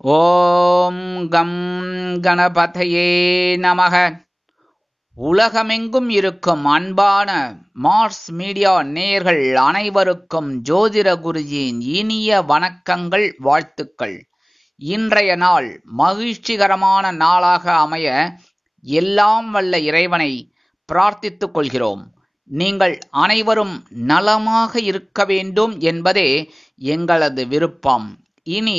ஓம் come கணபதையே நமக. உலகமெங்கும் இருக்கும் அன்பான மார்ஸ் மீடியா நேயர்கள் அனைவருக்கும் ஜோதிட குருஜியின் இனிய வணக்கங்கள், வாழ்த்துக்கள். இன்றைய நாள் மகிழ்ச்சிகரமான நாளாக அமைய எல்லாம் வல்ல இறைவனை பிரார்த்தித்துக் கொள்கிறோம். நீங்கள் அனைவரும் நலமாக இருக்க வேண்டும் என்பதே எங்களது விருப்பம். இனி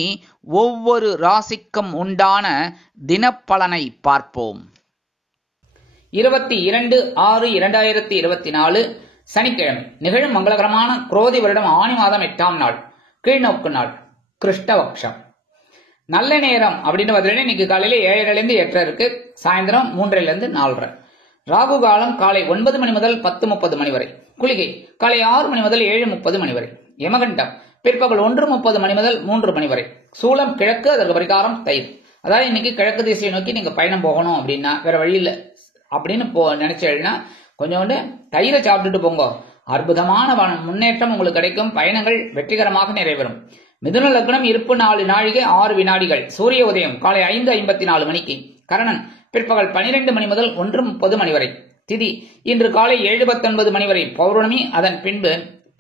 ஒவ்வொரு ராசிக்கும் உண்டான தினப்பலனை பார்ப்போம். 22/6/2024 சனிக்கிழமை நிகழும் மங்களகரமான குரோதி வருடம் ஆனி மாதம் 8ஆம் நாள், கீழ்நோக்கு நாள், கிருஷ்ணபக்ஷம். நல்ல நேரம் அப்படின்னு பார்த்தீங்கன்னா இன்னைக்கு காலையில 7:30 8 இருக்கு, சாயந்தரம் 3 4. ராகு காலம் காலை 9 மணி முதல் 10:30 மணி வரை. குளிகை காலை 6 மணி முதல் 7:30 மணி வரை. யமகண்டம் பிற்பகல் 1:30 மணி முதல் 3 மணி வரை. சூலம் கிழக்கு, அதற்கு பரிகாரம் தயிர். அதாவது இன்னைக்கு கிழக்கு திசையை நோக்கி நீங்க பயணம் போகணும் அப்படின்னா வேற வழி இல்லை அப்படின்னு நினைச்சேன்னா கொஞ்சோண்டு தயிரை சாப்பிட்டுட்டு போங்க. அற்புதமான முன்னேற்றம் உங்களுக்கு கிடைக்கும். பயணங்கள் வெற்றிகரமாக நிறைவேறும். மிதுன லக்னம் இருப்பு 4 நாழிகை 6 வினாடிகள். சூரிய உதயம் காலை 5:54 மணிக்கு. கரணன் பிற்பகல் 12 மணி முதல் 1:30 மணி வரை. திதி இன்று காலை 7:19 மணி வரை. பௌர்ணமி, அதன் பின்பு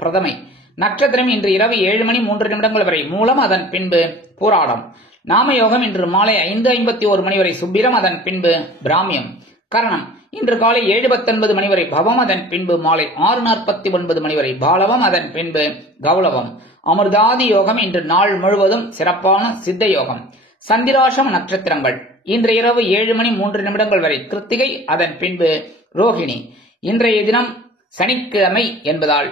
பிரதமை. நட்சத்திரம் இன்று இரவு 7 மணி 3 வரை. மூலம், அதன் பின்பு பூராடம். நாமயோகம் இன்று மாலை 5:51 மணி வரை. சுப்பிரம், அதன் பின்பு பிராமியம். கரணம் இன்று காலை 7:19 மணி வரை. பவம், அதன் பின்பு மாலை 6:49 மணி வரை. பாலவம், அதன் பின்பு கௌலவம். அமிர்தாதி யோகம் இன்று நாள் முழுவதும் சிறப்பான சித்த யோகம். சந்திராசம் நட்சத்திரங்கள் இன்று இரவு 7 மணி 3 வரை. கிருத்திகை, அதன் பின்பு ரோஹிணி. இன்றைய தினம் சனிக்கிழமை என்பதால்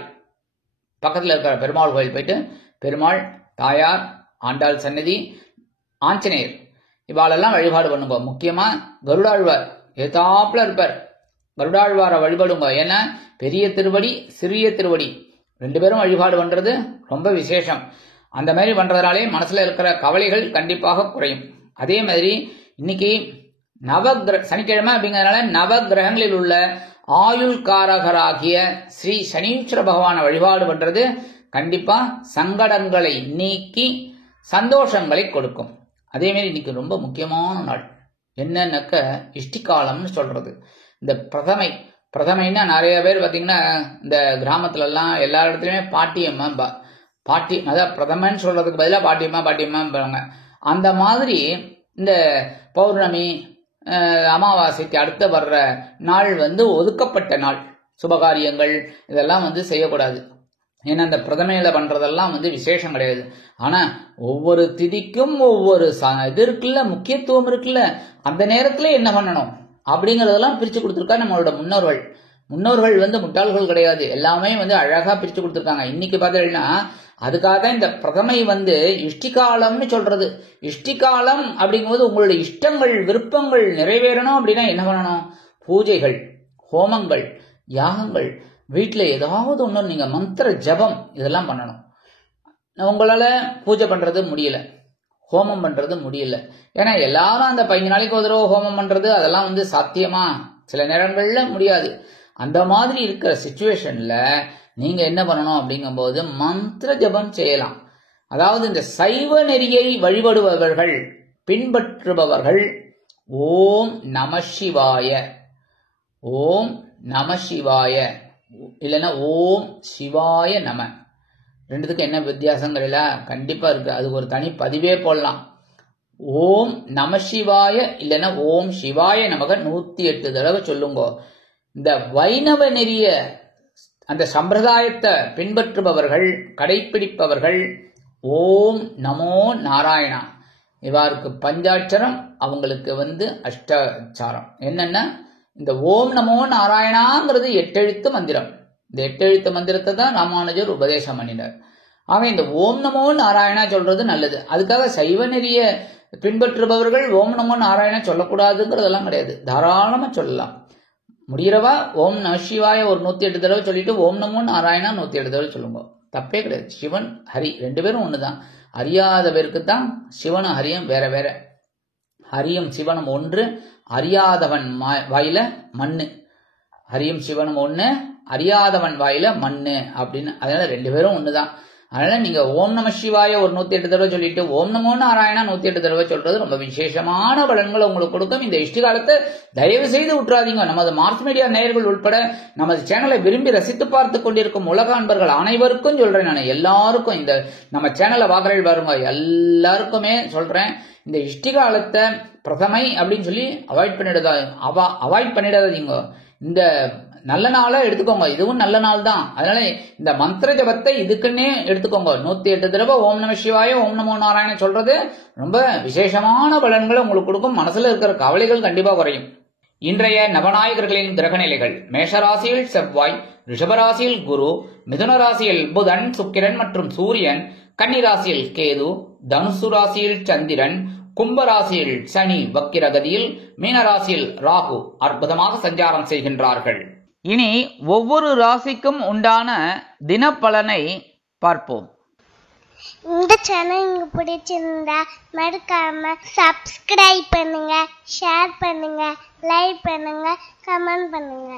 பக்கத்தில் இருக்கிற பெருமாள் கோயில் போயிட்டு பெருமாள், தாயார், ஆண்டாள் சன்னதி, ஆஞ்சநேயர் இவாளெல்லாம் வழிபாடு பண்ணுங்க. முக்கியமா கருடாழ்வார் ஏதாப்புல இருப்பார். கருடாழ்வாரை வழிபடுங்க. ஏன்னா பெரிய திருவடி, சிறிய திருவடி 2 பேரும் வழிபாடு பண்றது ரொம்ப விசேஷம். அந்த மாதிரி பண்றதுனாலே மனசுல இருக்கிற கவலைகள் கண்டிப்பாக குறையும். அதே மாதிரி இன்னைக்கு சனிக்கிழமை அப்படிங்கறதுனால நவ கிரகங்களில் உள்ள ஆயுள்காரகராகிய ஸ்ரீ சனீஸ்வர பகவானை வழிபாடு பண்றது கண்டிப்பா சங்கடங்களை நீக்கி சந்தோஷங்களை கொடுக்கும். அதே மாதிரி இன்னைக்கு ரொம்ப முக்கியமான நாள் என்னன்னாக்க இஷ்டிகாலம்னு சொல்றது. இந்த பிரதமைன்னா நிறைய பேர் பாத்தீங்கன்னா இந்த கிராமத்துல எல்லாம் எல்லா இடத்துலயுமே பாட்டியம்மா அதாவது பிரதமன்னு சொல்றதுக்கு பதிலாக பாட்டியம்மா. அந்த மாதிரி இந்த பௌர்ணமி, அமாவாசைக்கு அடுத்த வர்ற நாள் ஒதுக்கப்பட்ட நாள். சுபகாரியங்கள் இதெல்லாம் செய்யக்கூடாது. ஏன்னா அந்த பிரதமையில பண்றதெல்லாம் விசேஷம் கிடையாது. ஆனா ஒவ்வொரு திதிக்கும் ஒவ்வொரு இது இருக்குல்ல, முக்கியத்துவம் இருக்குல்ல, அந்த நேரத்துல என்ன பண்ணணும் அப்படிங்கறதெல்லாம் பிரிச்சு கொடுத்துருக்கா நம்மளோட முன்னோர்கள். முட்டாள்கள் கிடையாது, எல்லாமே அழகா பிரிச்சு கொடுத்துருக்காங்க. இன்னைக்கு பார்த்தீங்கன்னா அதுக்காக தான் இந்த பிரதமை இஷ்டிகாலம்னு சொல்றது. இஷ்டிகாலம் அப்படிங்கும்போது உங்களுடைய இஷ்டங்கள், விருப்பங்கள் நிறைவேறணும் அப்படின்னா என்ன பண்ணணும்? பூஜைகள், ஹோமங்கள், யாகங்கள், வீட்டுல ஏதாவது ஒண்ணு நீங்க மந்திர ஜபம் இதெல்லாம் பண்ணணும். உங்களால பூஜை பண்றது முடியல, ஹோமம் பண்றது முடியல. ஏன்னா எல்லாரும் அந்த 15 நாளைக்கு ஒரு தடவை ஹோமம் பண்றது அதெல்லாம் சாத்தியமா? சில நேரங்கள்ல முடியாது. அந்த மாதிரி இருக்கிற சிச்சுவேஷன்ல நீங்க என்ன பண்ணணும் அப்படிங்கும்போது மந்திர ஜபம் செய்யலாம். அதாவது இந்த சைவ நெறியை வழிபடுபவர்கள், பின்பற்றுபவர்கள் ஓம் நம சிவாய, ஓம் நம சிவாய, இல்லைன்னா ஓம் சிவாய நம, ரெண்டுத்துக்கும் என்ன வித்தியாசங்கள் இல்ல கண்டிப்பா இருக்கு. அதுக்கு ஒரு தனி பதிவே போடலாம். ஓம் நம சிவாய இல்லைன்னா ஓம் சிவாய நமக 108 தடவை சொல்லுங்க. இந்த வைணவ நெறிய அந்த சம்பிரதாயத்தை பின்பற்றுபவர்கள், கடைபிடிப்பவர்கள் ஓம் நமோ நாராயணா, இவாருக்கு பஞ்சாட்சரம், அவங்களுக்கு அஷ்டாட்சாரம். என்னன்னா இந்த ஓம் நமோ நாராயணாங்கிறது 8 எழுத்து மந்திரம். இந்த 8 எழுத்து மந்திரத்தை தான் ராமானுஜர் உபதேசம் பண்ணினார். ஆக இந்த ஓம் நமோ நாராயணா சொல்றது நல்லது. அதுக்காக சைவ நெறிய பின்பற்றுபவர்கள் ஓம் நமோ நாராயணா சொல்லக்கூடாதுங்கிறதெல்லாம் கிடையாது, தாராளமா சொல்லலாம். முடிகிறவா ஓம் நம சிவாய ஒரு 108 தடவை சொல்லிட்டு ஓம் நமோ நாராயணா 108 தடவை சொல்லுங்க, தப்பே கிடையாது. சிவன் ஹரி 2 பேரும் ஒண்ணுதான். அறியாத பேருக்கு தான் சிவனும் ஹரியும் வேற வேற. ஹரியும் சிவனும் ஒன்று, அறியாதவன் வாயில மண்ணு. ஹரியும் சிவனும் ஒண்ணு, அறியாதவன் வாயில மண்ணு அப்படின்னு. அதனால 2 பேரும் ஒண்ணுதான். அதனால நீங்க ஓம் நம சிவாய ஒரு 108 தடவை சொல்லிட்டு ஓம் நமோ நாராயணா 108 தடவை சொல்றது ரொம்ப விசேஷமான பலன்களை உங்களுக்கு கொடுக்கும். இந்த இஷ்டி காலத்தை தயவு செய்து விட்டுறாதீங்க. நமது மார்ஸ் மீடியா நேயர்கள் உட்பட நமது சேனலை விரும்பி ரசித்து பார்த்து கொண்டிருக்கும் உலக அன்பர்கள் அனைவருக்கும் சொல்றேன். நான் எல்லாருக்கும் இந்த நம்ம சேனலை வாக்குறேன் பாருங்க, எல்லாருக்குமே சொல்றேன், இந்த இஷ்டி காலத்தை பிரதமை அப்படின்னு சொல்லி அவாய்ட் பண்ணிடாதீங்க. இந்த நல்ல நாளா எடுத்துக்கோங்க, இதுவும் நல்ல நாள் தான். அதனால இந்த மந்திர ஜபத்தை இதுக்குன்னே எடுத்துக்கோங்க. 108 தடவை ஓம் நம சிவாய ஓம் நமோ நாராயண சொல்றது ரொம்ப விசேஷமான பலன்களை உங்களுக்கு கொடுக்கும். மனசுல இருக்கிற கவலைகள் கண்டிப்பா குறையும். இன்றைய நவநாயகர்களின் கிரக நிலைகள்: மேஷராசியில் செவ்வாய், ரிஷபராசியில் குரு, மிதுன ராசியில் புதன், சுக்கிரன் மற்றும் சூரியன், கன்னிராசியில் கேது, தனுசு ராசியில் சந்திரன், கும்பராசியில் சனி வக்கிரகதியில், மீனராசியில் ராகு அற்புதமாக சஞ்சாரம் செய்கின்றார்கள். இனி ஒவ்வொரு ராசிக்கும் உண்டான தினப்பலனை பார்ப்போம். இந்த சேனல் உங்களுக்கு பிடிச்சிருந்தா மறக்காம சப்ஸ்கிரைப் பண்ணுங்க, ஷேர் பண்ணுங்க, லைக் பண்ணுங்க, கமெண்ட் பண்ணுங்க.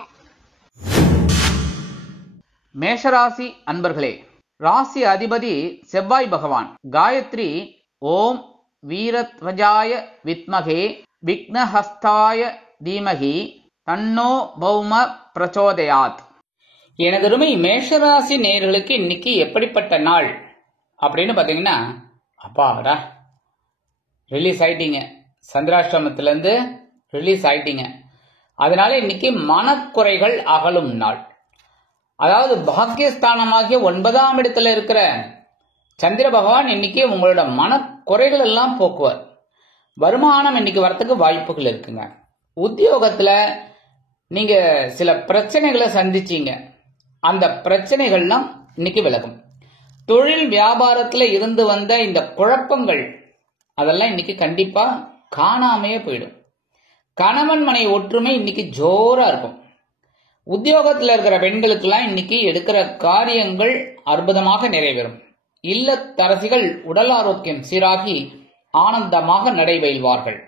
மேஷராசி அன்பர்களே, ராசி அதிபதி செவ்வாய் பகவான். காயத்ரி ஓம் வீரத்வஜாய வித்மகே விக்னஹஸ்தாய தீமகி தன்னோ பௌம பிரச்சோதயாத். எனதருமை மேஷராசி நேயர்களுக்கு இன்னைக்கு எப்படிப்பட்ட நாள் அப்படின்னு பாத்தீங்கன்னா, அப்பாடா ரிலீஸ் ஆயிட்டீங்க, சந்திராஷ்டிரமத்திலிருந்து ரிலீஸ் ஆயிட்டீங்க. அதனால இன்னைக்கு மனக்குறைகள் அகலும் நாள். அதாவது பாக்கியஸ்தானமாகிய 9ஆம் இடத்துல இருக்கிற சந்திர பகவான் இன்னைக்கு உங்களோட மனக்குறைகள் எல்லாம் போக்குவார். வருமானம் இன்னைக்கு வரத்துக்கு வாய்ப்புகள் இருக்குங்க. உத்தியோகத்துல நீங்க சில பிரச்சனைகளை சந்திச்சீங்க, அந்த பிரச்சனைகள்லாம் இன்னைக்கு விலகும். தொழில் வியாபாரத்துல இருந்து வந்த இந்த குழப்பங்கள் அதெல்லாம் இன்னைக்கு கண்டிப்பா காணாமையே போயிடும். கணவன் மனை ஒற்றுமை இன்னைக்கு ஜோரா இருக்கும். உத்தியோகத்தில் இருக்கிற பெண்களுக்கெல்லாம் இன்னைக்கு எடுக்கிற காரியங்கள் அற்புதமாக நிறைவேறும். இல்லத்தரசிகள் உடல் ஆரோக்கியம் சீராகி ஆனந்தமாக நடைபெறுவார்கள்.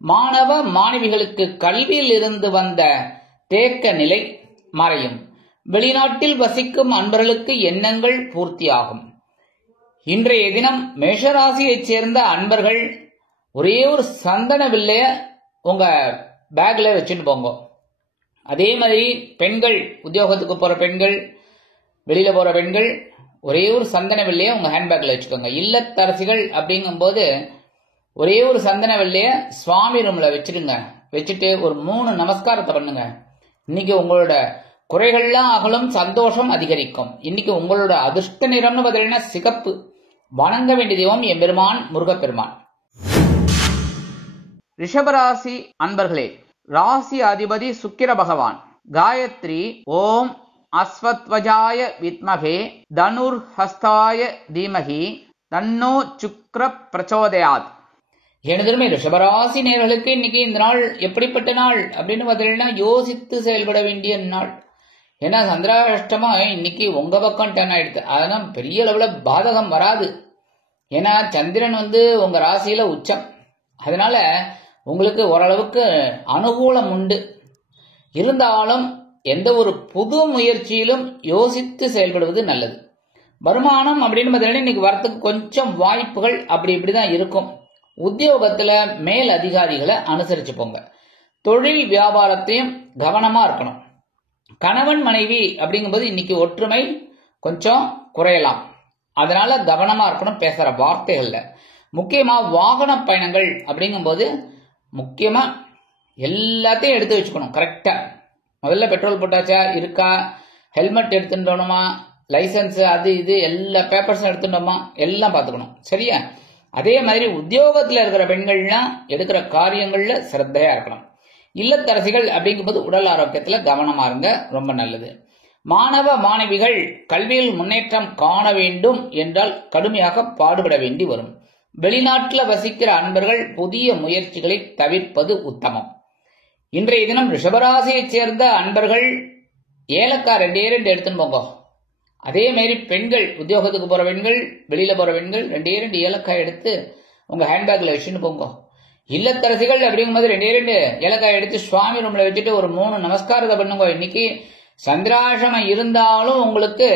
மாணவ மாணவிகளுக்கு கல்வியில் இருந்து வந்த தேக்க நிலை மறையும். வெளிநாட்டில் வசிக்கும் அன்பர்களுக்கு எண்ணங்கள் பூர்த்தியாகும். இன்றைய தினம் மேஷராசியைச் சேர்ந்த அன்பர்கள் ஒரே ஒரு சந்தன வில்லைய உங்க பேக்ல வச்சுட்டு போங்க. அதே மாதிரி பெண்கள், உத்தியோகத்துக்கு போற பெண்கள், வெளியில போற பெண்கள் ஒரே ஒரு சந்தன வெள்ளைய உங்க ஹேண்ட்பேக்ல வச்சுக்கோங்க. இல்லத்தரசிகள் அப்படிங்கும்போது ஒரே ஒரு சந்தன வெள்ளைய சுவாமி ரூம்ல வச்சிருங்க. வச்சுட்டு ஒரு 3 நமஸ்காரத்தை பண்ணுங்க. இன்னைக்கு உங்களோட குறைகள்லாம் அகலும், சந்தோஷம் அதிகரிக்கும். இன்னைக்கு உங்களோட அதிர்ஷ்ட நிறம்னு பார்த்தீங்கன்னா சிகப்பு. வணங்க வேண்டிய தெய்வம் எம்பெருமான் முருகப்பெருமான். ரிஷபராசி அன்பர்களே, ராசி அதிபதி சுக்கிர பகவான். காயத்ரி ஓம் அஸ்வத்வஜாய வித்மகே தனுர் ஹஸ்தாய தீமகி தன்னோ சுக்ர பிரச்சோதயாத். எனதுமே ரிஷபராசி நேயர்களுக்கு இன்னைக்கு இந்த நாள் எப்படிப்பட்ட நாள் அப்படின்னு பார்த்தீங்கன்னா யோசித்து செயல்பட வேண்டிய நாள். ஏன்னா சந்திராஷ்டமா இன்னைக்கு உங்க பக்கம் டர்ன் ஆயிடுது. அதனால பெரிய அளவுல பாதகம் வராது. ஏன்னா சந்திரன் உங்க ராசியில உச்சம். அதனால உங்களுக்கு ஓரளவுக்கு அனுகூலம் உண்டு. இருந்தாலும் எந்த ஒரு புது முயற்சியிலும் யோசித்து செயல்படுவது நல்லது. வருமானம் அப்படின்னு பார்த்தீங்கன்னா இன்னைக்கு வரத்துக்கு கொஞ்சம் வாய்ப்புகள் அப்படி இப்படிதான் இருக்கும். உத்தியோகத்துல மேல் அதிகாரிகளை அனுசரிச்சு போங்க. தொழில் வியாபாரத்தையும் கவனமா இருக்கணும். கணவன் மனைவி அப்படிங்கும்போது இன்னைக்கு ஒற்றுமை கொஞ்சம் குறையலாம். அதனால கவனமா இருக்கணும் பேசுற வார்த்தைகள்ல. முக்கியமா வாகன பயணங்கள் அப்படிங்கும்போது முக்கியமா எல்லாத்தையும் எடுத்து வச்சுக்கணும் கரெக்டா. முதல்ல பெட்ரோல் போட்டாச்சா இருக்கா, ஹெல்மெட் எடுத்துட்டோமா, லைசன்ஸ் அது இது எல்லா பேப்பர்ஸும் எடுத்துட்டோமா எல்லாம் பார்த்துக்கணும். சரியா? அதே மாதிரி உத்தியோகத்தில் இருக்கிற பெண்கள்லாம் எடுக்கிற காரியங்கள்ல சிரத்தையா இருக்கணும். இல்லத்தரசிகள் அப்படிங்கும்போது உடல் ஆரோக்கியத்துல கவனமா இருங்க, ரொம்ப நல்லது. மாணவ மாணவிகள் கல்வியில் முன்னேற்றம் காண வேண்டும் என்றால் கடுமையாக பாடுபட வேண்டி வரும். வெளிநாட்டில் வசிக்கிற அன்பர்கள் புதிய முயற்சிகளை தவிர்ப்பது உத்தமம். இன்றைய தினம் ரிஷபராசியைச் சேர்ந்த அன்பர்கள் ஏலக்காய் 2 எடுத்துன்னு போங்க. அதே மாதிரி பெண்கள், உத்தியோகத்துக்கு போற பெண்கள், வெளியில போற பெண்கள் 2 ஏலக்காய் எடுத்து உங்க ஹேண்ட்பேக்ல வச்சுன்னு போங்க. இல்லத்தரசிகள் அப்படிங்கும்போது 2 ஏலக்காய் எடுத்து சுவாமி ரூம்ல வச்சுட்டு ஒரு 3 நமஸ்காரத்தை பண்ணுங்க. இன்னைக்கு சந்திராசிரமம் இருந்தாலும் உங்களுக்கு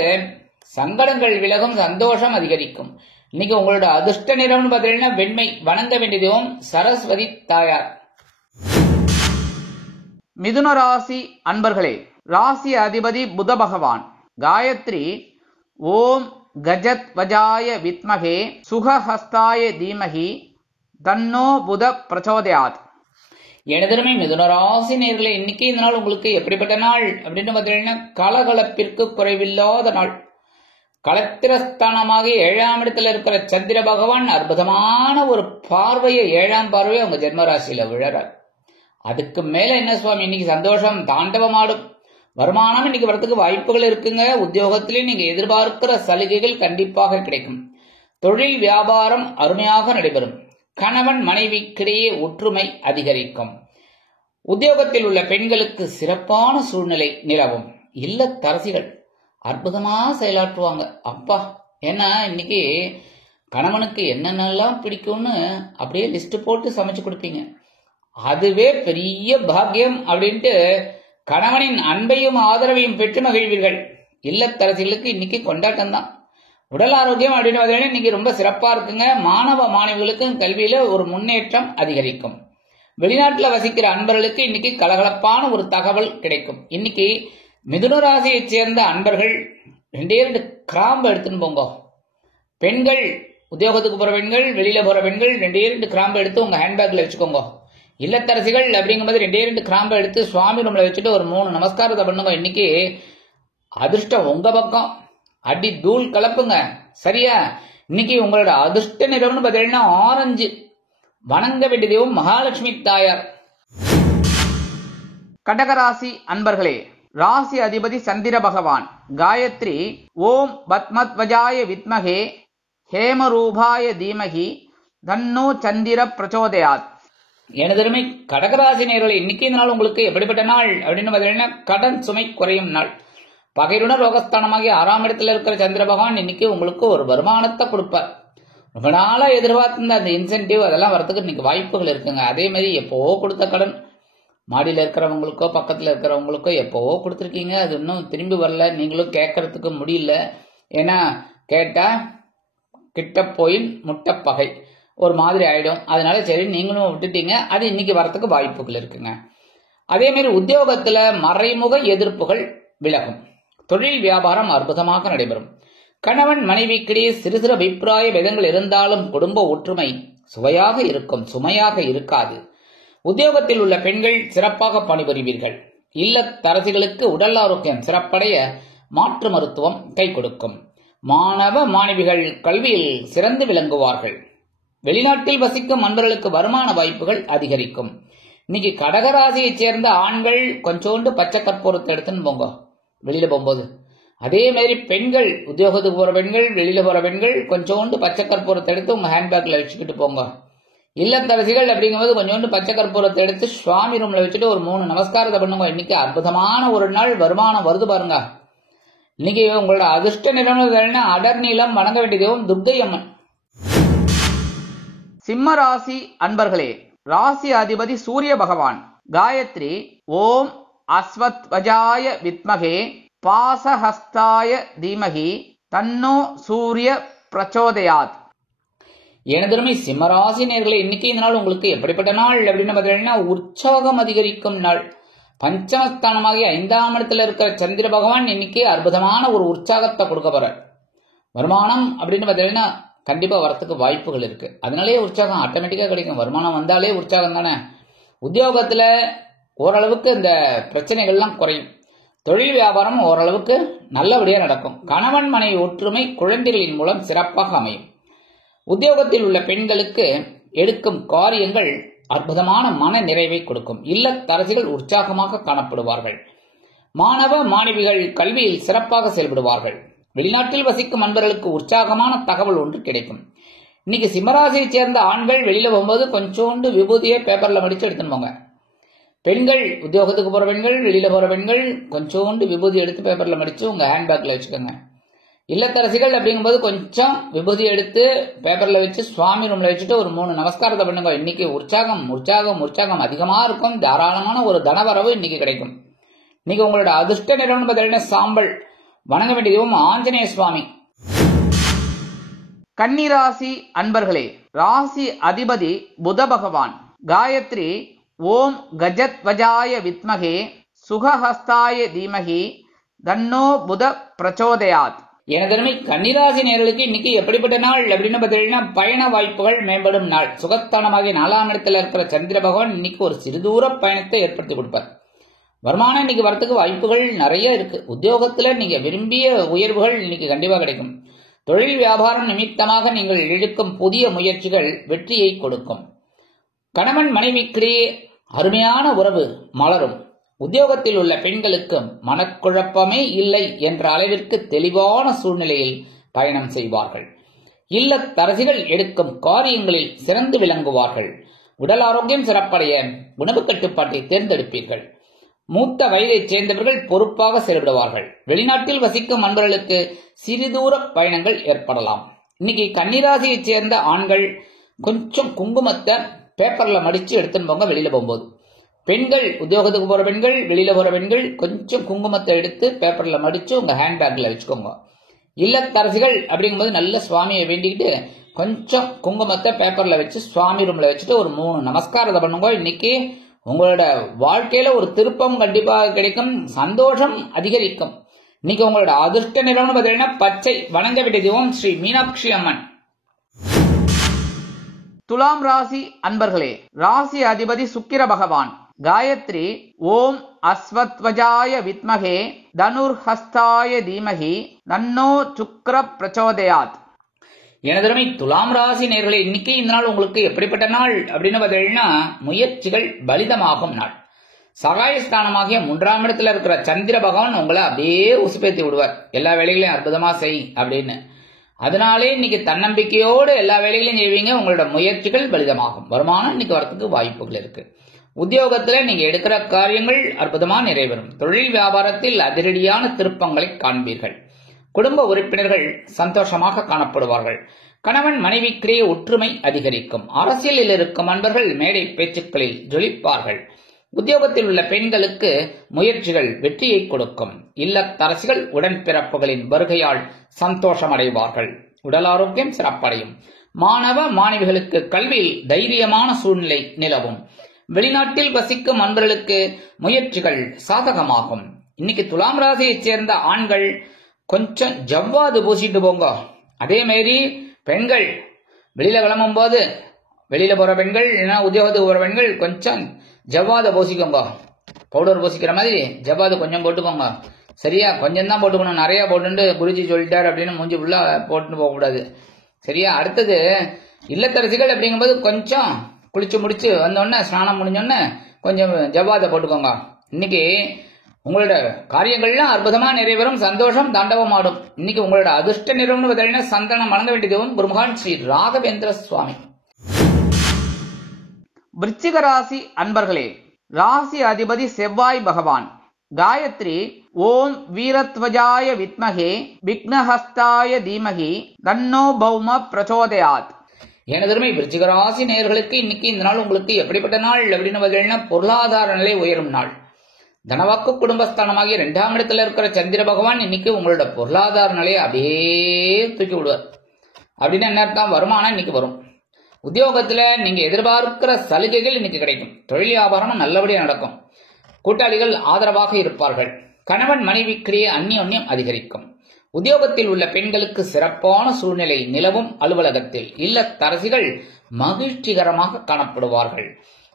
சங்கடங்கள் விலகும், சந்தோஷம் அதிகரிக்கும். இன்னைக்கு உங்களோட அதிர்ஷ்ட நிறம்னு பார்த்தீங்கன்னா வெண்மை. வணங்க வேண்டிய தெய்வம் சரஸ்வதி தாயார். மிதுன ராசி அன்பர்களே, ராசி அதிபதி புத பகவான். காயத்ரி ஓம் கஜத் வஜாய வித்மகே சுகஹஸ்தாய தீமகி தன்னோ புத பிரச்சோதயாத். எனதருமை மிதுன ராசி நேயர்களே, இன்னைக்கு இந்த நாள் உங்களுக்கு எப்படிப்பட்ட நாள் அப்படின்னு பார்த்தீங்கன்னா கலகலப்பிற்கு குறைவில்லாத நாள். களத்திரஸ்தானமாக 7ஆம் இடத்துல இருக்கிற சந்திர பகவான் அற்புதமான ஒரு பார்வையை, 7ஆம் பார்வையை அவங்க ஜென்மராசியில விழறார். அதுக்கு மேல என்ன சுவாமி, இன்னைக்கு சந்தோஷம் தாண்டவமாடும். வருமானம் இன்னைக்கு வரத்துக்கு வாய்ப்புகள் இருக்குங்க. உத்தியோகத்திலே நீங்க எதிர்பார்க்கிற சலுகைகள் கண்டிப்பாக கிடைக்கும். தொழில் வியாபாரம் அருமையாக நடைபெறும். கணவன் மனைவிக்கிடையே ஒற்றுமை அதிகரிக்கும். உத்தியோகத்தில் உள்ள பெண்களுக்கு சிறப்பான சூழ்நிலை நிலவும். இல்லத்தரசிகள் அற்புதமா செயலாற்றுவாங்க. அப்பா, ஏன்னா இன்னைக்கு கணவனுக்கு என்னென்னலாம் பிடிக்கும்னு அப்படியே லிஸ்ட் போட்டு சமைச்சு கொடுப்பீங்க. அதுவே பெரிய பாக்கியம் அப்படின்ட்டு கணவனின் அன்பையும் ஆதரவையும் பெற்று மகிழ்வீர்கள். இல்லத்தரசிகளுக்கு இன்னைக்கு கொண்டாட்டம் தான். உடல் ஆரோக்கியம் அப்படின்னு பார்த்தீங்கன்னா இன்னைக்கு ரொம்ப சிறப்பா இருக்குங்க. மாணவ மாணவிகளுக்கும் கல்வியில ஒரு முன்னேற்றம் அதிகரிக்கும். வெளிநாட்டுல வசிக்கிற அன்பர்களுக்கு இன்னைக்கு கலகலப்பான ஒரு தகவல் கிடைக்கும். இன்னைக்கு மிதுன ராசியை சேர்ந்த அன்பர்கள் 2 கிராம்பு எடுத்துன்னு போங்க. பெண்கள், உத்தியோகத்துக்கு போற பெண்கள், வெளியில போற பெண்கள் 2 கிராம்பு எடுத்து உங்க ஹேண்ட்பேக்ல வச்சுக்கோங்க. இல்லத்தரசிகள் அப்படிங்கும்போது 2 கிராம்பு எடுத்து சுவாமி ரூம்ல வச்சுட்டு ஒரு 3 நமஸ்காரத்தை பண்ணுங்க. இன்னைக்கு அதிர்ஷ்டம் உங்க பக்கம். அடி தூள் கலப்புங்க. சரியா? இன்னைக்கு உங்களோட அதிர்ஷ்ட நிறம்னு பார்த்தீங்கன்னா ஆரஞ்சு. வணங்க வேண்டிய தெய்வம் மகாலட்சுமி தாயார். கடகராசி அன்பர்களே, ராசி அதிபதி சந்திர பகவான். காயத்ரி ஓம் பத்மத்வஜாய வித்மகே ஹேமரூபாய தீமகி தன்னோ சந்திர பிரச்சோதயாத். எனதருமை கடகராசி நேயர்களே, இன்னைக்கு இந்த நாள் உங்களுக்கு எப்படிப்பட்ட நாள் அப்படின்னு பார்த்தீங்கன்னா கடன் சுமை குறையும் நாள். பகையுடன் ரோகஸ்தானமாகி 6ஆம் இடத்துல இருக்கிற சந்திர பகவான் இன்னைக்கு உங்களுக்கு ஒரு வருமானத்தை கொடுப்பார். ரொம்ப நாளா எதிர்பார்த்திருந்த அந்த இன்சென்டிவ் அதெல்லாம் வரதுக்கு இன்னைக்கு வாய்ப்புகள் இருக்குங்க. அதே மாதிரி எப்போவோ கொடுத்த கடன், மாடியில் இருக்கிறவங்களுக்கோ பக்கத்தில் இருக்கிறவங்களுக்கோ எப்போவோ கொடுத்துருக்கீங்க, அது இன்னும் திரும்பி வரல. நீங்களும் கேட்கறதுக்கு முடியல. ஏன்னா கேட்டா கிட்ட போய் முட்டை பகை ஒரு மாதிரி ஆயிடும். அதனால சரி நீங்களும் விட்டுட்டீங்க. அது இன்னைக்கு வரத்துக்கு வாய்ப்புகள் இருக்குங்க. அதே மாதிரி உத்தியோகத்துல மறைமுக எதிர்ப்புகள் விலகும். தொழில் வியாபாரம் அற்புதமாக நடைபெறும். கணவன் மனைவிக்கிடையே சிறு சிறு அபிப்பிராய பேதங்கள் இருந்தாலும் குடும்ப ஒற்றுமை சுவையாக இருக்கும், சுமையாக இருக்காது. உத்தியோகத்தில் உள்ள பெண்கள் சிறப்பாக பணிபுரிவீர்கள். இல்லத்தரசிகளுக்கு உடல் ஆரோக்கியம் சிறப்படைய மாற்று மருத்துவம் கை கொடுக்கும். மாணவ மாணவிகள் கல்வியில் சிறந்து விளங்குவார்கள். வெளிநாட்டில் வசிக்கும் அன்பர்களுக்கு வருமான வாய்ப்புகள் அதிகரிக்கும். இன்னைக்கு கடகராசியைச் சேர்ந்த ஆண்கள் கொஞ்சோண்டு பச்சை கற்பூரத்தை எடுத்துன்னு போங்க வெளியில போகும்போது. அதே மாதிரி பெண்கள், உத்தியோகத்துக்கு போற பெண்கள், வெளியில போற பெண்கள் கொஞ்சோண்டு பச்சை கற்பூரத்தை எடுத்து உங்க ஹேண்ட்பேக்ல வச்சுக்கிட்டு போங்க. இல்லத்தரசிகள் அப்படிங்கும்போது கொஞ்சோண்டு பச்சை கற்பூரத்தை எடுத்து சுவாமி ரூம்ல வச்சுட்டு ஒரு 3 நமஸ்காரத்தை பண்ணுங்க. இன்னைக்கு அற்புதமான ஒரு நாள். வருமானம் வருது பாருங்க. இன்னைக்கு உங்களோட அதிர்ஷ்ட நிறம் அடர் நீளம். வணங்க வேண்டிய தெய்வம் துர்க்கை அம்மன். சிம்ம ராசி அன்பர்களே, ராசி அதிபதி சூரிய பகவான். காயத்ரி ஓம் அஸ்வத்வஜாய வித்மகே பாசஹஸ்தாய தீமகி தன்னோ சூரிய பிரச்சோதயாத். எனதருமை சிம்மராசி நேயர்களே, இன்னைக்கு இந்த நாள் உங்களுக்கு எப்படிப்பட்ட நாள் அப்படின்னு பார்த்தீங்கன்னா உற்சாகம் அதிகரிக்கும் நாள். பஞ்சமஸ்தானமாகிய 5ஆம் இடத்துல இருக்கிற சந்திர பகவான் இன்னைக்கு அற்புதமான ஒரு உற்சாகத்தை கொடுக்க போறார். வருமானம் அப்படின்னு பார்த்தீங்கன்னா கண்டிப்பா வரத்துக்கு வாய்ப்புகள் இருக்கு. அதனாலேயே உற்சாகம் ஆட்டோமேட்டிக்கா கிடைக்கும். வருமானம் வந்தாலே உற்சாகம் தானே. உத்தியோகத்துல ஓரளவுக்கு இந்த பிரச்சனைகள்லாம் குறையும். தொழில் வியாபாரம் ஓரளவுக்கு நல்லபடியா நடக்கும். கணவன் மனைவி ஒற்றுமை குழந்தைகளின் மூலம் சிறப்பாக அமையும். உத்தியோகத்தில் உள்ள பெண்களுக்கு எடுக்கும் காரியங்கள் அற்புதமான மன நிறைவை கொடுக்கும். இல்லத்தரசிகள் உற்சாகமாக காணப்படுவார்கள். மாணவ மாணவிகள் கல்வியில் சிறப்பாக செயல்படுவார்கள். வெளிநாட்டில் வசிக்கும் அன்பர்களுக்கு உற்சாகமான தகவல் ஒன்று கிடைக்கும். இன்னைக்கு சிம்மராசியை சேர்ந்த ஆண்கள் வெளியில போகும்போது கொஞ்சோண்டு விபூதியை பேப்பர்ல மடிச்சு எடுத்துன்னு போங்க. பெண்கள், உத்தியோகத்துக்கு போற பெண்கள், வெளியில போற பெண்கள் கொஞ்சோண்டு விபூதி எடுத்து பேப்பர்ல மடிச்சு உங்க ஹேண்ட்பேக்ல வச்சுக்கோங்க. இல்லத்தரசிகள் அப்படிங்கும்போது கொஞ்சம் விபூதி எடுத்து பேப்பர்ல வச்சு சுவாமி ரூம்ல வச்சுட்டு ஒரு 3 நமஸ்காரத்தை பண்ணுங்க. இன்னைக்கு உற்சாகம் உற்சாகம் உற்சாகம் அதிகமா இருக்கும். தாராளமான ஒரு தனவரவு இன்னைக்கு கிடைக்கும். இன்னைக்கு உங்களோட அதிர்ஷ்ட நிறம்னு பார்த்தீங்கன்னா சாம்பல். வணங்க வேண்டிய தெய்வம் ஆஞ்சநேய சுவாமி. கன்னிராசி அன்பர்களே, ராசி அதிபதி புத பகவான். காயத்ரி ஓம் கஜத்வஜாய வித்மகே சுகஹஸ்தாய தீமகி தன்னோ புத பிரச்சோதயாத். எனதருமை கன்னிராசி நேயர்களுக்கு இன்னைக்கு எப்படிப்பட்ட நாள் அப்படின்னு பார்த்தீங்கன்னா, பயண வாய்ப்புகள் மேம்படும் நாள். சுகஸ்தானமாகிய 4ஆம் இடத்துல இருக்கிற சந்திர பகவான் இன்னைக்கு ஒரு சிறுதூர பயணத்தை ஏற்படுத்தி கொடுப்பார். வருமானம் இன்னைக்கு வரத்துக்கு வாய்ப்புகள் நிறைய இருக்கு. உத்தியோகத்துல நீங்க விரும்பிய உயர்வுகள் இன்னைக்கு கண்டிப்பா கிடைக்கும். தொழில் வியாபாரம் நிமித்தமாக நீங்கள் எடுக்கும் புதிய முயற்சிகள் வெற்றியை கொடுக்கும். கணவன் மனைவிக்கிடையே அருமையான உறவு மலரும். உத்தியோகத்தில் உள்ள பெண்களுக்கு மனக்குழப்பமே இல்லை என்ற அளவிற்கு தெளிவான சூழ்நிலையில் பயணம் செய்வார்கள். இல்லத்தரசிகள் எடுக்கும் காரியங்களில் சிறந்து விளங்குவார்கள். உடல் ஆரோக்கியம் சிறப்படைய உணவு கட்டுப்பாட்டை தேர்ந்தெடுப்பீர்கள். மூத்த வயதைச் சேர்ந்தவர்கள் பொறுப்பாக செயல்படுவார்கள். வெளிநாட்டில் வசிக்கும் நண்பர்களுக்கு சிறுதூர பயணங்கள் ஏற்படலாம். இன்னைக்கு கன்னிராசியைச் சேர்ந்த ஆண்கள் கொஞ்சம் குங்குமத்தை பேப்பர்ல மடிச்சு எடுத்துன்னு போங்க வெளியில போகும்போது. பெண்கள், உத்தியோகத்துக்கு போற பெண்கள், வெளியில போற பெண்கள் கொஞ்சம் குங்குமத்தை எடுத்து பேப்பர்ல மடிச்சு உங்க ஹேண்ட்பேக்ல வச்சுக்கோங்க. இல்லத்தரசிகள் அப்படிங்கும்போது நல்ல சுவாமியை வேண்டிக்கிட்டு கொஞ்சம் குங்குமத்தை பேப்பர்ல வச்சு சுவாமி ரூம்ல வச்சுட்டு ஒரு 3 நமஸ்காரத்தை பண்ணுங்க. இன்னைக்கு உங்களோட வாழ்க்கையில ஒரு திருப்பம் கண்டிப்பாக கிடைக்கும். சந்தோஷம் அதிகரிக்கும். இன்னைக்கு உங்களோட அதிர்ஷ்ட நிறம்னு பார்த்தீங்கன்னா பச்சை. வணங்க வேண்டிய தெய்வம் ஸ்ரீ மீனாட்சி அம்மன். துலாம் ராசி அன்பர்களே, ராசி அதிபதி சுக்கிர பகவான். காயத்ரி ஓம் அஸ்வத்வஜாய வித்மகே தனுர்ஹஸ்தாய தீமகி தன்னோ சுக்ர பிரச்சோதயாத். எனதருமை துலாம் ராசி நேயர்களே, இன்னைக்கு இந்த நாள் உங்களுக்கு எப்படிப்பட்ட நாள் அப்படின்னு பார்த்தீங்கன்னா, முயற்சிகள் பலிதமாகும் நாள். சகாயஸ்தானமாகிய 3ஆம் இடத்துல இருக்கிற சந்திர பகவான் உங்களை அப்படியே உசுப்பேத்தி விடுவார். எல்லா வேலைகளையும் அற்புதமா செய் அப்படின்னு. அதனாலே இன்னைக்கு தன்னம்பிக்கையோடு எல்லா வேலைகளையும் செய்வீங்க. உங்களோட முயற்சிகள் பலிதமாகும். வருமானம் இன்னைக்கு வரத்துக்கு வாய்ப்புகள் இருக்கு. உத்தியோகத்துல நீங்க எடுக்கிற காரியங்கள் அற்புதமா நிறைவேறும். தொழில் வியாபாரத்தில் அதிரடியான திருப்பங்களை காண்பீர்கள். குடும்ப உறுப்பினர்கள் சந்தோஷமாக காணப்படுவார்கள். கணவன் மனைவிக்கிடையே ஒற்றுமை அதிகரிக்கும். அரசியலில் இருக்கும் நண்பர்கள் மேடை பேச்சுக்களில் ஜொலிப்பார்கள். உத்தியோகத்தில் உள்ள பெண்களுக்கு முயற்சிகள் வெற்றியை கொடுக்கும். இல்லத்தரசிகள் உடன்பிறப்புகளின் வருகையால் சந்தோஷமடைவார்கள். உடல் ஆரோக்கியம் சிறப்படையும். மாணவ மாணவிகளுக்கு கல்வியில் தைரியமான சூழ்நிலை நிலவும். வெளிநாட்டில் வசிக்கும் நண்பர்களுக்கு முயற்சிகள் சாதகமாகும். இன்னைக்கு துலாம் ராசியைச் சேர்ந்த ஆண்கள் கொஞ்சம் ஜவ்வாது பூசிட்டு போங்க. அதே மாதிரி பெண்கள் வெளியில கிளம்பும் போது, வெளியில போற பெண்கள் இல்லைன்னா உத்தியோகத்துக்கு போற பெண்கள் கொஞ்சம் ஜவ்வாத பூசிக்கோங்க. பவுடர் பூசிக்கிற மாதிரி ஜவ்வாது கொஞ்சம் போட்டுக்கோங்க. சரியா? கொஞ்சம் தான் போட்டுக்கணும். நிறைய போட்டு குருஜி சொல்லிட்டார் அப்படின்னு மூஞ்சி ஃபுல்லா போட்டுன்னு போகக்கூடாது. சரியா? அடுத்தது இல்லத்தரசிகள் அப்படிங்கும்போது கொஞ்சம் குளிச்சு முடிச்சு வந்தோடனே, ஸ்நானம் முடிஞ்சோடனே கொஞ்சம் ஜவ்வாத போட்டுக்கோங்க. இன்னைக்கு உங்களோட காரியங்கள்லாம் அற்புதமா நிறைவேறும். சந்தோஷம் தாண்டவமாடும். இன்னைக்கு உங்களோட அதிர்ஷ்ட நிறம்னு பார்த்தீங்கன்னா சந்தனம். வணங்க வேண்டியதும் குருமகான் ஸ்ரீ ராகவேந்திர சுவாமி. விருச்சிக ராசி அன்பர்களே, ராசி அதிபதி செவ்வாய் பகவான். காயத்ரி ஓம் வீரத்வஜாய வித்மகே விக்னஹஸ்தாய தீமகி தன்னோ பௌம பிரச்சோதயாத். எனதருமை விருச்சிக ராசி நேயர்களுக்கு இன்னைக்கு இந்த நாள் உங்களுக்கு எப்படிப்பட்ட நாள் அப்படின்னு பார்த்தீங்கன்னா, பொருளாதார நிலை உயரும் நாள். தனவாக்கு குடும்பஸ்தானமாகிய 2ஆம் இடத்துல இருக்கிற சந்திர பகவான் இன்னைக்கு உங்களோட பொருளாதார நிலையை அப்படியே தூக்கி விடுவார். அப்படின்னு என்ன அர்த்தம்? வருமானம் இன்னைக்கு வரும். உத்தியோகத்துல நீங்க எதிர்பார்க்கிற சலுகைகள் இன்னைக்கு கிடைக்கும். தொழில் வியாபாரம் நல்லபடியா நடக்கும். கூட்டாளிகள் ஆதரவாக இருப்பார்கள். கணவன் மனைவிக்கிடையே அந்யோன்யம் அதிகரிக்கும். உத்தியோகத்தில் உள்ள பெண்களுக்கு சிறப்பான சூழ்நிலை நிலவும். அலுவலகத்தில் இல்லத்தரசிகள் மகிழ்ச்சிகரமாக காணப்படுவார்கள்.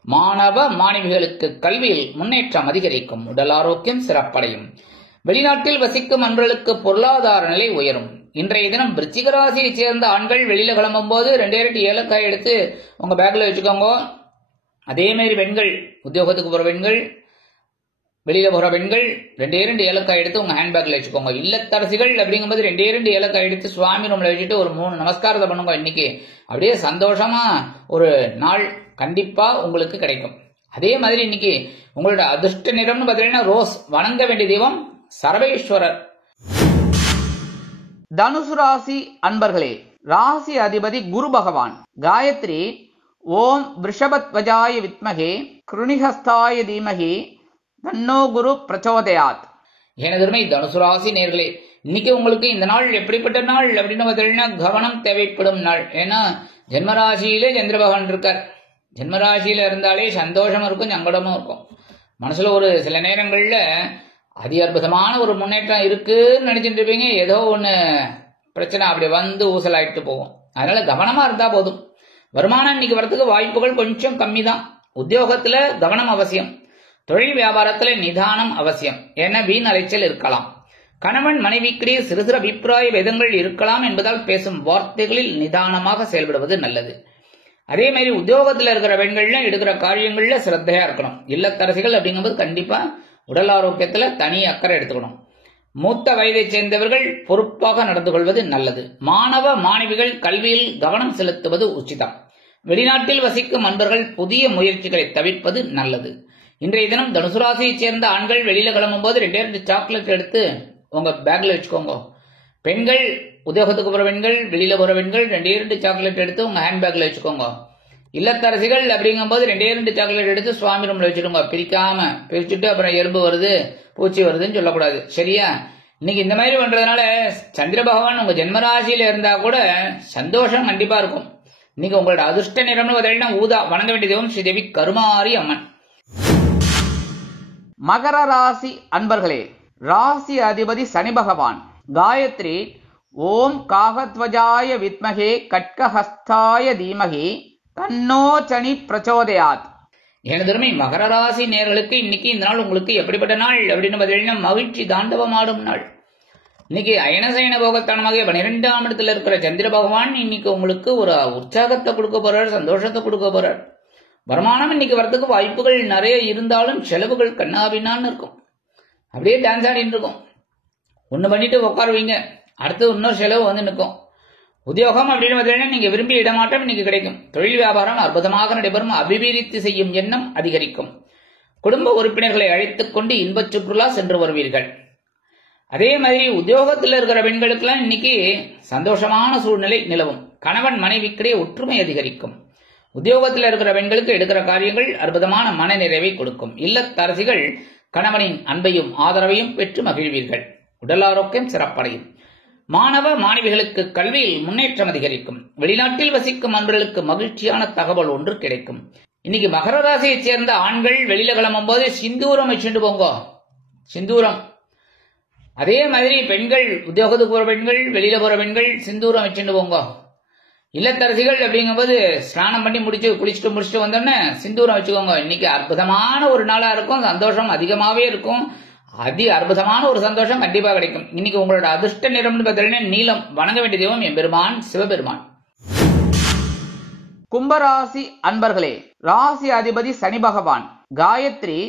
மாணவ மாணவிகளுக்கு கல்வியில் முன்னேற்றம் அதிகரிக்கும். உடல் ஆரோக்கியம் சிறப்படையும். வெளிநாட்டில் வசிக்கும் நண்பர்களுக்கு பொருளாதார நிலை உயரும். இன்றைய தினம் விருச்சிக ராசியை சேர்ந்த ஆண்கள் வெளியில கிளம்பும் போது 2 ஏலக்காய் எடுத்து உங்க பேக்ல வச்சுக்கோங்க. அதே மாதிரி பெண்கள், உத்தியோகத்துக்கு போற பெண்கள், வெளியில போற பெண்கள் 2 ஏலக்காய் எடுத்து உங்க ஹேண்ட்பேக்ல வச்சுக்கோங்க. இல்லத்தரசிகள் அப்படிங்கும்போது 2 ஏலக்காய் எடுத்து சுவாமி ரூம்ல வச்சுட்டு ஒரு 3 நமஸ்காரத்தை பண்ணுங்க. இன்னைக்கு அப்படியே சந்தோஷமா ஒரு நாள் கண்டிப்பா உங்களுக்கு கிடைக்கும். அதே மாதிரி இன்னைக்கு உங்களோட அதிர்ஷ்ட நிறம்னு பார்த்தீங்கன்னா ரோஸ். வணங்க வேண்டிய தெய்வம் சர்வேஸ்வரர். தனுசு ராசி அன்பர்களே, ராசி அதிபதி குரு பகவான். காயத்ரி ஓம் விருஷபத்வஜாய வித்மகே கிருணிஹஸ்தாய தீமகி தன்னோ குரு பிரச்சோதயாத். எனதருமை தனுசு ராசி நேயர்களே, இன்னைக்கு உங்களுக்கு இந்த நாள் எப்படிப்பட்ட நாள் அப்படின்னு பார்த்தீங்கன்னா கவனம் தேவைப்படும் நாள். ஏன்னா ஜென்மராசியிலே சந்திர பகவான் இருக்கார். ஜென்மராசியில இருந்தாலே சந்தோஷம் இருக்கும், சங்கடமும் இருக்கும். மனசுல ஒரு சில நேரங்கள்ல அதி அற்புதமான ஒரு முன்னேற்றம் இருக்குன்னு நினைச்சிட்டு இருப்பீங்க, ஏதோ ஒண்ணு பிரச்சனை அப்படி வந்து ஊசலாயிட்டு போகும். அதனால கவனமா இருந்தா போதும். வருமானம் இன்னைக்கு வரத்துக்கு வாய்ப்புகள் கொஞ்சம் கம்மி தான். உத்தியோகத்துல கவனம் அவசியம். தொழில் வியாபாரத்துல நிதானம் அவசியம். ஏன்னா வீண் அலைச்சல் இருக்கலாம். கணவன் மனைவிக்கிடையே சிறு சிறு அபிப்பிராய வேதங்கள் இருக்கலாம் என்பதால் பேசும் வார்த்தைகளில் நிதானமாக செயல்படுவது நல்லது. அதே மாதிரி உத்தியோகத்துல இருக்கிற பெண்கள்ல எடுக்கிற காரியங்கள்ல சிரத்தையா இருக்கணும். இல்லத்தரசிகள் அப்படிங்கும்போது கண்டிப்பா உடல் ஆரோக்கியத்துல தனி அக்கறை எடுத்துக்கணும். மூத்த வயதை சேர்ந்தவர்கள் பொறுப்பாக நடந்து கொள்வது நல்லது. மாணவ மாணவிகள் கல்வியில் கவனம் செலுத்துவது உச்சிதம். வெளிநாட்டில் வசிக்கும் அன்பர்கள் புதிய முயற்சிகளை தவிர்ப்பது நல்லது. இன்றைய தினம் தனுசு ராசியை சேர்ந்த ஆண்கள் வெளியில கிளம்பும் போது 2 சாக்லேட் எடுத்து உங்க பேக்ல வச்சுக்கோங்க. பெண்கள் உத்தியோகத்துக்கு போற பெண்கள், வெளியில போற பெண்கள் 2 சாக்லேட் எடுத்து உங்க ஹேண்ட் பேக்ல வச்சுக்கோங்க. இல்லத்தரசிகள் அப்படிங்கும் போது 2 சாக்லேட் எடுத்து சுவாமி ரூம்ல வச்சுடுங்க. பிரிக்காம பிரிச்சுட்டு அப்புறம் எறும்பு வருது பூச்சி வருதுன்னு சொல்லக்கூடாது. சரியா? இன்னைக்கு இந்த மாதிரி பண்றதுனால சந்திர பகவான் உங்க ஜென்மராசியில இருந்தா கூட சந்தோஷம் கண்டிப்பா இருக்கும். இன்னைக்கு உங்களோட அதிர்ஷ்ட நிறம்னு பார்த்தீங்கன்னா ஊதா. வணங்க வேண்டிய தெய்வம் ஸ்ரீதேவி கருமாரி அம்மன். மகர ராசி அன்பர்களே, ராசி அதிபதி சனி பகவான். காயத்ரி ஓம் காகத்வஜாய வித்மகே கட்கஹஸ்தாய தீமகி தன்னோ சனி பிரச்சோதயாத். எனதருமை மகர ராசி நேயர்களுக்கு இன்னைக்கு இந்த நாள் உங்களுக்கு எப்படிப்பட்ட நாள் அப்படின்னு பார்த்தீங்கன்னா மகிழ்ச்சி தாண்டவமாடும் நாள். இன்னைக்கு அயனசயன போகத்தானமாக 12ஆம் இடத்துல இருக்கிற சந்திர பகவான் இன்னைக்கு உங்களுக்கு ஒரு உற்சாகத்தை கொடுக்க போறார், சந்தோஷத்தை கொடுக்க போறார். வருமானம் இன்னைக்கு வரதுக்கு வாய்ப்புகள் நிறைய இருந்தாலும் செலவுகள் கண்ணாபின்னான்னு இருக்கும். அப்படியே டான்ஸ் ஆடிட்டு இருக்கும். ஒண்ணு பண்ணிட்டு உட்காருவீங்க, அடுத்து இன்னொரு செலவு வந்து நிற்கும். உத்தியோகம் அப்படின்னு பார்த்தீங்கன்னா நீங்க விரும்பிய இடமாற்றம் இன்னைக்கு கிடைக்கும். தொழில் வியாபாரம் அற்புதமாக நடைபெறும். அபிவிருத்தி செய்யும் எண்ணம் அதிகரிக்கும். குடும்ப உறுப்பினர்களை அழைத்துக் கொண்டு இன்பச் சுற்றுலா சென்று வருவீர்கள். அதே மாதிரி உத்தியோகத்தில் இருக்கிற பெண்களுக்கெல்லாம் இன்னைக்கு சந்தோஷமான சூழ்நிலை நிலவும். கணவன் மனைவிக்கிடையே ஒற்றுமை அதிகரிக்கும். உத்தியோகத்தில் இருக்கிற பெண்களுக்கு எடுக்கிற காரியங்கள் அற்புதமான மன நிறைவை கொடுக்கும். இல்லத்தரசிகள் கணவனின் அன்பையும் ஆதரவையும் பெற்று மகிழ்வீர்கள். உடல் ஆரோக்கியம் சிறப்படையும். மாணவ மாணவிகளுக்கு கல்வியில் முன்னேற்றம் அதிகரிக்கும். வெளிநாட்டில் வசிக்கும் அன்பர்களுக்கு மகிழ்ச்சியான தகவல் ஒன்று கிடைக்கும். இன்னைக்கு மகர ராசியை சேர்ந்த ஆண்கள் வெளியில கிளம்பும் போது சிந்தூரம் வச்சுட்டு போங்க. சிந்தூரம். அதே மாதிரி பெண்கள் உத்தியோகத்துக்கு போற பெண்கள், வெளியில போற பெண்கள் சிந்தூரம் வச்சுட்டு போங்க. இல்லத்தரசிகள் அப்படிங்கும்போது ஸ்நானம் பண்ணி குளிச்சுட்டு முடிச்சுட்டு வந்தோடனே சிந்தூரம் வச்சுக்கோங்க. இன்னைக்கு அற்புதமான ஒரு நாளா இருக்கும். சந்தோஷம் அதிகமாவே இருக்கும். அதி அற்புதமான ஒரு சந்தோஷம் கண்டிப்பா கிடைக்கும். இன்னைக்கு உங்களோட அதிர்ஷ்ட நிறம்னு பார்த்தீங்கன்னா நீலம். வணங்க வேண்டிய தெய்வம் எம்பெருமான் சிவபெருமான். கும்பராசி அன்பர்களே, ராசி அதிபதி சனி பகவான். காயத்ரி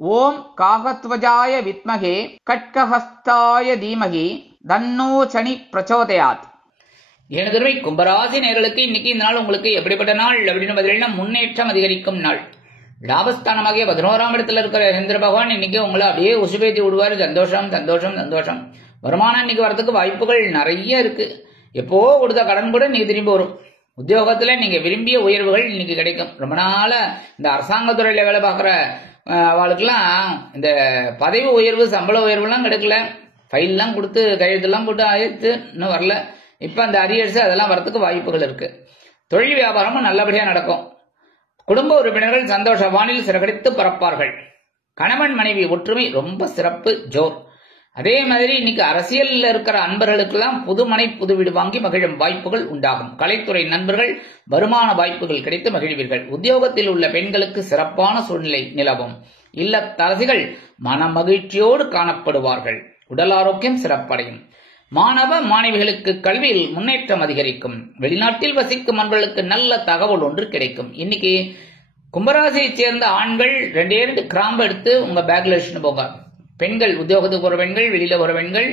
ஓம் காகத்வஜாய வித்மகே கட்கஹஸ்தாய தீமகி தன்னோ சனி பிரச்சோதயாத். எனதுரை கும்பராசி நேயர்களுக்கு இன்னைக்கு இந்த நாள் உங்களுக்கு எப்படிப்பட்ட நாள் அப்படின்னு பார்த்தீங்கன்னா முன்னேற்றம் அதிகரிக்கும் நாள். லாபஸ்தானமாகிய 11ஆம் இடத்துல இருக்கிற சந்திர பகவான் இன்னைக்கு உங்களை அப்படியே உசுபேத்தி விடுவார். சந்தோஷம் சந்தோஷம் சந்தோஷம். வருமானம் இன்னைக்கு வரதுக்கு வாய்ப்புகள் நிறைய இருக்கு. எப்போ கொடுத்த கடன் கூட நீங்க திரும்பி வரும். உத்தியோகத்துல நீங்க விரும்பிய உயர்வுகள் இன்னைக்கு கிடைக்கும். ரொம்ப நாள இந்த அரசாங்கத்துறையில வேலை பார்க்குற அவளுக்கெல்லாம் இந்த பதவி உயர்வு சம்பள உயர்வு எல்லாம் கிடைக்கல. ஃபைல் எல்லாம் கொடுத்து கையெழுத்தெல்லாம் போட்டு ஆயிடுத்து, இன்னும் வரல. இப்ப அந்த அரியர்ஸ் அதெல்லாம் வரதுக்கு வாய்ப்புகள் இருக்கு. தொழில் வியாபாரமும் நல்லபடியா நடக்கும். குடும்ப உறுப்பினர்கள் சந்தோஷ வானில் சிறகடித்து பறப்பார்கள். கணவன் மனைவி ஒற்றுமை ரொம்ப சிறப்பு ஜோர். அதே மாதிரி இன்னைக்கு அரசியலில் இருக்கிற அன்பர்களுக்கெல்லாம் புதுமனை புது வீடு வாங்கி மகிழும் வாய்ப்புகள் உண்டாகும். கலைத்துறை நண்பர்கள் வருமான வாய்ப்புகள் கிடைத்து மகிழ்வீர்கள். உத்தியோகத்தில் உள்ள பெண்களுக்கு சிறப்பான சூழ்நிலை நிலவும். இல்லத்தரசிகள் மன மகிழ்ச்சியோடு காணப்படுவார்கள். உடல் ஆரோக்கியம் சிறப்படையும். மாணவ மாணவிகளுக்கு கல்வியில் முன்னேற்றம் அதிகரிக்கும். வெளிநாட்டில் வசிக்கும் அன்பர்களுக்கு நல்ல தகவல் ஒன்று கிடைக்கும். இன்னைக்கு கும்பராசியை சேர்ந்த ஆண்கள் 2 கிராம்பு எடுத்து உங்க பேக்ல வச்சுட்டு போங்க. பெண்கள் உத்தியோகத்துக்கு போற பெண்கள், வெளியில போற பெண்கள்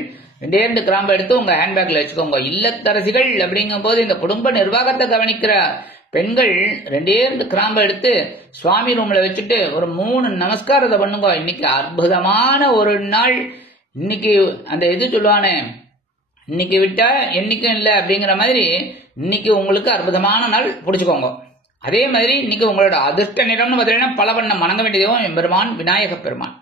2 கிராம்பு எடுத்து உங்க ஹேண்ட்பேக்ல வச்சுக்கோங்க. இல்லத்தரசிகள் அப்படிங்கும் போது இந்த குடும்ப நிர்வாகத்தை கவனிக்கிற பெண்கள் 2 கிராம்பு எடுத்து சுவாமி ரூம்ல வச்சுட்டு ஒரு 3 நமஸ்காரத்தை பண்ணுங்க. இன்னைக்கு அற்புதமான ஒரு நாள். இன்னைக்கு அந்த இது சொல்லுவானே, இன்னைக்கு விட்டா என்னைக்கும் இல்லை அப்படிங்கிற மாதிரி இன்னைக்கு உங்களுக்கு அற்புதமான நாள் பிடிச்சுக்கோங்க. அதே மாதிரி இன்னைக்கு உங்களோட அதிர்ஷ்ட நிறம்னு பார்த்தீங்கன்னா பல வண்ணம். வணங்க வேண்டியதும் எம்பெருமான் விநாயக பெருமான்.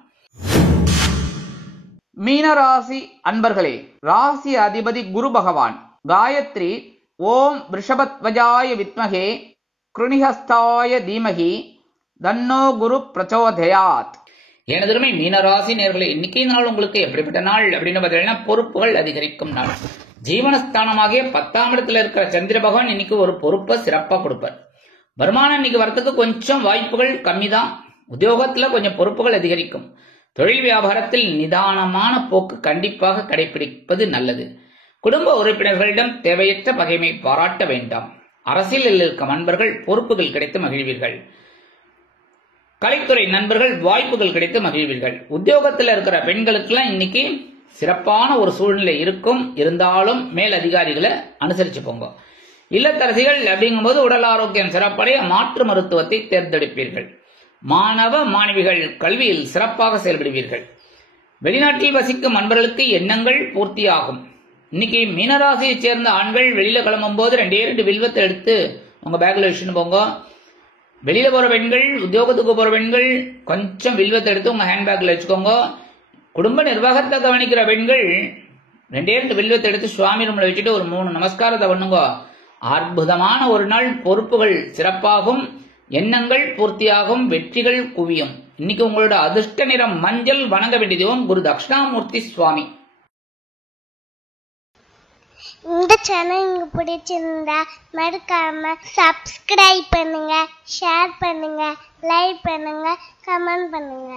மீனராசி அன்பர்களே, ராசி அதிபதி குரு பகவான். காயத்ரி ஓம் ரிஷபத்வஜாய வித்மகே கிருணிஹஸ்தாய தீமகி தன்னோ குரு பிரச்சோதயாத். எனதுமே மீனராசி நேர்களே, இன்னைக்கு நாள் உங்களுக்கு எப்படிப்பட்ட நாள் அப்படின்னு பார்த்தீங்கன்னா பொறுப்புகள் அதிகரிக்கும் நாள். ஜீவனஸ்தானமாகிய 10ஆம் இடத்துல இருக்கிற சந்திர பகவான் இன்னைக்கு ஒரு பொறுப்பை சிறப்பா கொடுப்பார். வருமானம் இன்னைக்கு வரத்துக்கு கொஞ்சம் வாய்ப்புகள் கம்மி தான். உத்தியோகத்துல கொஞ்சம் பொறுப்புகள் அதிகரிக்கும். தொழில் வியாபாரத்தில் நிதானமான போக்கு கண்டிப்பாக கடைபிடிப்பது நல்லது. குடும்ப உறுப்பினர்களிடம் தேவையற்ற பகைமை பாராட்ட வேண்டாம். அரசியலில் இருக்கும் நண்பர்கள் பொறுப்புகள் கிடைத்து மகிழ்வீர்கள். கலைத்துறை நண்பர்கள் வாய்ப்புகள் கிடைத்து மகிழ்வீர்கள். உத்தியோகத்தில் இருக்கிற பெண்களுக்கெல்லாம் இன்னைக்கு சிறப்பான ஒரு சூழ்நிலை இருக்கும். இருந்தாலும் மேல் அதிகாரிகளை அனுசரிச்சு போங்க. இல்லத்தரசிகள் அப்படிங்கும்போது உடல் ஆரோக்கியம் சிறப்படைய மாற்று மருத்துவத்தை தேர்ந்தெடுப்பீர்கள். மாணவ மாணவிகள் கல்வியில் சிறப்பாக செயல்படுவீர்கள். வெளிநாட்டில் வசிக்கும் நண்பர்களுக்கு எண்ணங்கள் பூர்த்தியாகும். இன்னைக்கு மீனராசியை சேர்ந்த ஆண்கள் வெளியில கிளம்பும் போது 2 வில்வத்தை எடுத்து உங்க பேக்ல வச்சுன்னு போங்க. வெளியில போற பெண்கள், உத்தியோகத்துக்கு போற பெண்கள் கொஞ்சம் வில்வத்தை எடுத்து உங்க ஹேண்ட்பேக்ல வச்சுக்கோங்க. குடும்ப நிர்வாகத்தை கவனிக்கிற பெண்கள் 2 வில்வத்தை எடுத்து சுவாமி ரூம்ல வச்சுட்டு ஒரு 3 நமஸ்காரத்தை பண்ணுங்க. அற்புதமான ஒரு நாள். பொறுப்புகள் சிறப்பாகும், எண்ணங்கள் பூர்த்தியாகும், வெற்றிகள் குவியும். இன்னைக்கு உங்களோட அதிர்ஷ்ட நிறம் மஞ்சள். வணங்க வேண்டிய தெய்வம் குரு தட்சிணாமூர்த்தி சுவாமி. இந்த சேனல் உங்களுக்கு பிடிச்சிருந்தா மறக்காம சப்ஸ்கிரைப் பண்ணுங்க, ஷேர் பண்ணுங்க, லைக் பண்ணுங்க, கமெண்ட் பண்ணுங்க.